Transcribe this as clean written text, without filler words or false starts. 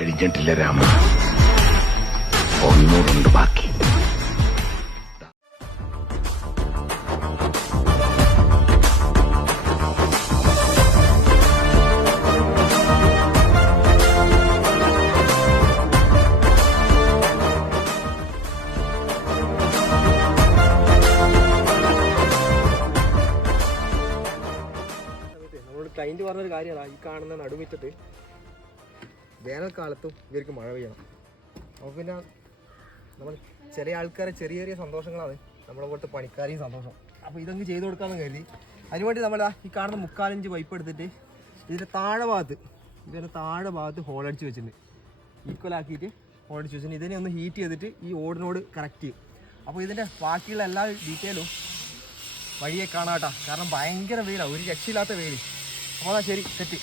കഴിഞ്ഞിട്ടില്ല രാമ, ഒന്നുകൊണ്ട് ബാക്കി. ക്ലൈൻറ്റ് പറഞ്ഞൊരു കാര്യമാണ്, ഈ കാണുന്ന നടുമുറ്റത്ത് വേനൽക്കാലത്തും ഇവർക്ക് മഴ പെയ്യണം. അപ്പോൾ പിന്നെ നമ്മൾ ചെറിയ ആൾക്കാരെ ചെറിയ ചെറിയ സന്തോഷങ്ങളാണ് നമ്മളെ പോലത്തെ പണിക്കാരെയും സന്തോഷം. അപ്പോൾ ഇതങ്ങ് ചെയ്ത് കൊടുക്കാമെന്ന് കരുതി. അതിനുവേണ്ടി നമ്മൾ ഈ കാണുന്ന 3/4 പൈപ്പ് എടുത്തിട്ട് ഇതിൻ്റെ താഴെ ഭാഗത്ത് ഹോളടിച്ച് വെച്ചിട്ടുണ്ട്. ഈക്വലാക്കിയിട്ട് ഹോളടിച്ച് വെച്ചിട്ടുണ്ട്. ഇതിനെ ഒന്ന് ഹീറ്റ് ചെയ്തിട്ട് ഈ ഓടിനോട് കറക്റ്റ് ചെയ്യും. അപ്പോൾ ഇതിൻ്റെ ബാക്കിയുള്ള എല്ലാ ഡീറ്റെയിലും വഴിയെ കാണാം കേട്ടോ. കാരണം ഭയങ്കര വെയിലാണ്, ഒരു രക്ഷയില്ലാത്ത വെയിൽ. അപ്പോൾ ശരി, സെറ്റ്.